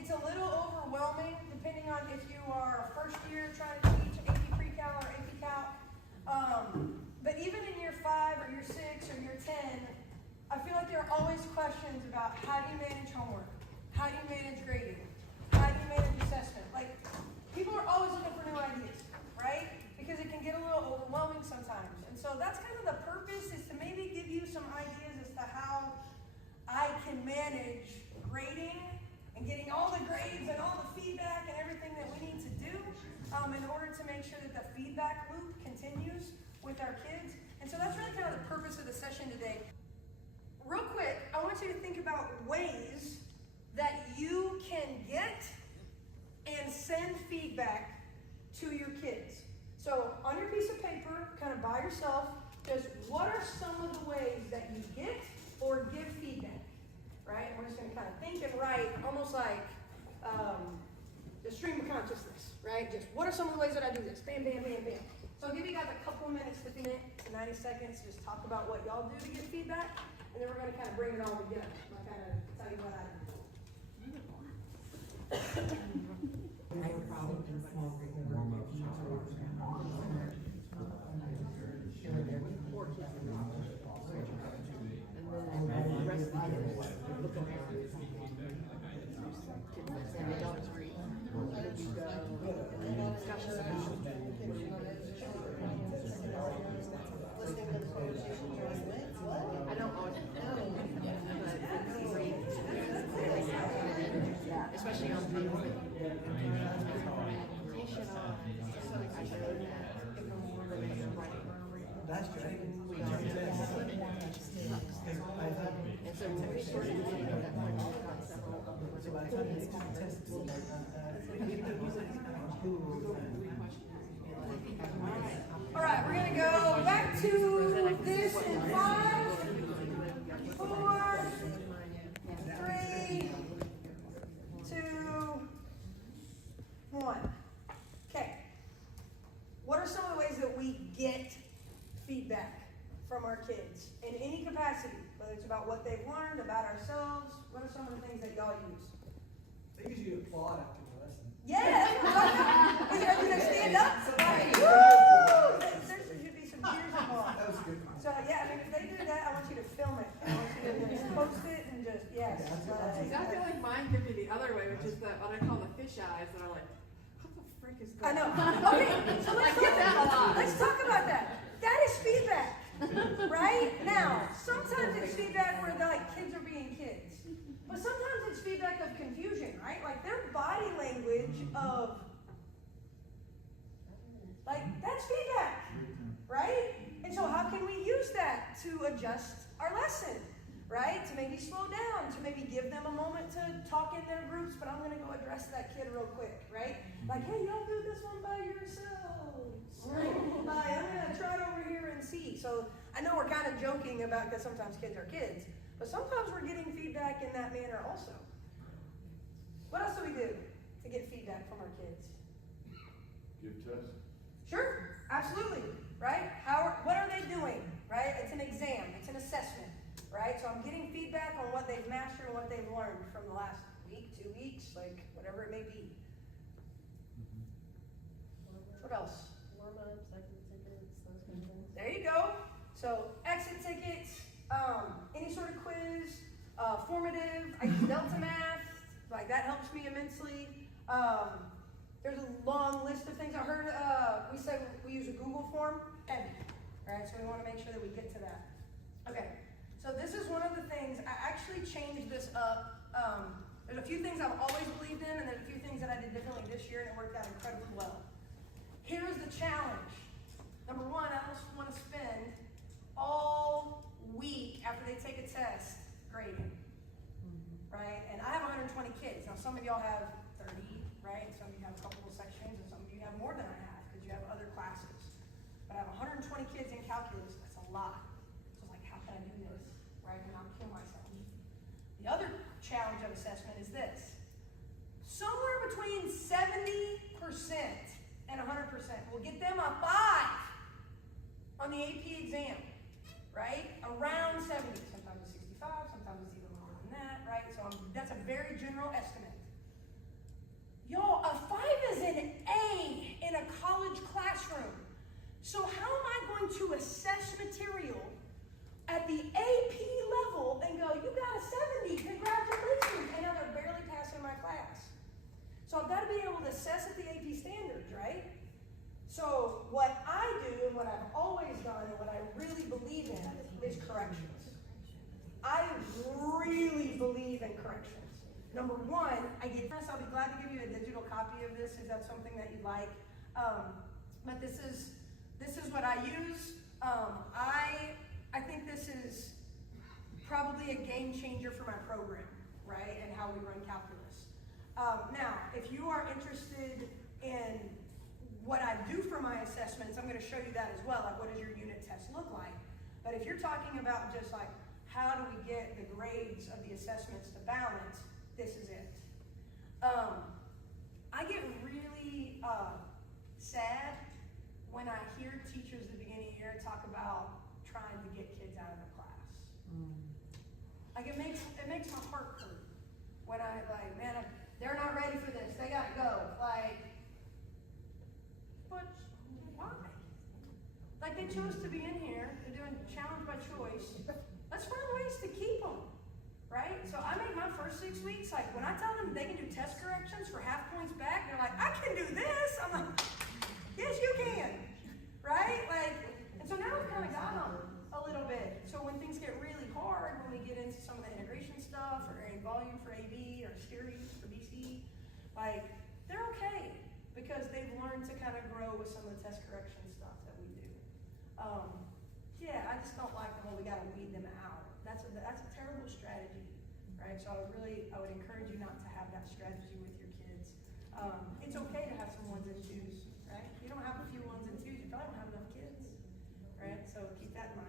It's a little overwhelming depending on if you are a first year trying to teach AP Pre-Cal or AP Cal. But even in year 5 or year 6 or year 10, I feel like there are always questions about how do you manage homework? How do you manage grading? How do you manage assessment? Like, people are always looking for new ideas, right? Because it can get a little overwhelming sometimes. And so that's kind of the purpose, is to maybe give you some ideas as to how I can manage grading and getting all the grades and all the feedback and everything that we need to do in order to make sure that the feedback loop continues with our kids. And so that's really kind of the purpose of the session today. Real quick, I want you to think about ways that you can get and send feedback to your kids. So on your piece of paper, kind of by yourself, just what are some of the ways that you get or give feedback, right? We're just going to kind of think and write, almost like the stream of consciousness, right? Just what are some of the ways that I do this? Bam, bam, bam, bam. So I'll give you guys a couple of minutes to 90 seconds, just talk about what y'all do to get feedback, and then we're going to kind of bring it all together. I'll kind of tell you what I do. I have a problem in small group. And then the rest of the kids look around. Kids and they don't agree. Where did you go? And then discussions about listening to the conversation during the week. I don't always know, but it's great. Especially on things that presentation on, so I showed that that's great. And so when we started getting to that point, we got several of the All right, we're going to go back to this in 5, 4, 3, 2, 1. Okay. What are some of the ways that we get feedback from our kids in any capacity, whether it's about what they've learned, about ourselves? What are some of the things that y'all use? They usually applaud after the lesson. Yeah, are you going to stand up? Woo! There should be some cheers involved. That was a good. So yeah, I mean, if they do that, I want you to film it. I want you to just post it and just, yes. See, I feel like mine could be the other way, which is what I call the fish eyes, that are like, what the frick is I that? know. Okay, so I get that a lot. let's talk about that. That is feedback, right? Now, sometimes it's feedback where like kids are being kids. But sometimes it's feedback of confusion, right? Like their body language of, like, that's feedback, right? And so how can we use that to adjust our lesson, right? To maybe slow down, to maybe give them a moment to talk in their groups, but I'm going to go address that kid real quick, right? Like, hey, y'all do this one by yourselves. Like, I'm going to try it over here and see. So I know we're kind of joking about, because sometimes kids are kids, but sometimes we're getting feedback in that manner also. What else do we do to get feedback from our kids? Give tests. Sure, absolutely, right? What are they doing, right? It's an exam, it's an assessment, right? So I'm getting feedback on what they've mastered and what they've learned from the last week, 2 weeks, like whatever it may be. What else? Warm-ups, exit tickets, those kind of things. There you go. So exit tickets, any sort of quiz, formative, I use Delta Math, like that helps me immensely. There's a long list of things. I heard we said we use a Google form, heavy, right? So we want to make sure that we get to that. Okay, so this is one of the things, I actually changed this up. There's a few things I've always believed in, and there's a few things that I did differently this year, and it worked out incredibly well. Here's the challenge. Number one, I just want to spend all week after they take a test grading, right? And I have 120 kids. Now, some of y'all have 30, right? Some of you have a couple of sections, and some of you have more than I have because you have other classes. But I have 120 kids in calculus. That's a lot. So it's like, how can I do this, right? And not kill myself. The other challenge of assessment is this. Somewhere between 70% and 100% will get them a 5 on the AP exam, right? Around 70. Sometimes it's 65, sometimes it's even more than that, right? So that's a very general estimate. So how am I going to assess material at the AP level and go, you got a 70, congratulations, and now they're barely passing my class? So I've got to be able to assess at the AP standards, right? So what I do and what I've always done and what I really believe in is corrections. I really believe in corrections. Number one, I'll be glad to give you a digital copy of this if that's something that you'd like. But this is what I use. I think this is probably a game changer for my program, right, and how we run calculus. Now, if you are interested in what I do for my assessments, I'm going to show you that as well, like what does your unit test look like. But if you're talking about just like how do we get the grades of the assessments to balance, this is it. I get really sad when I hear teachers at the beginning of the year talk about trying to get kids out of the class. Like it makes my heart hurt when I like, man, they're not ready for this. They gotta go. Like, but why? Like they chose to be in here. They're doing challenge by choice. Let's find ways to keep them, right? So I make my first 6 weeks, like when I tell them they can do test corrections for half points back, they're like, I can do this. I'm like, yes, you can, right? Like, and so now we've kind of got them a little bit. So when things get really hard, when we get into some of the integration stuff or in volume for AB or series for BC, like they're okay because they've learned to kind of grow with some of the test correction stuff that we do. Yeah, I just don't like the whole we got to weed them out. That's a terrible strategy, right? So I would encourage you not to have that strategy with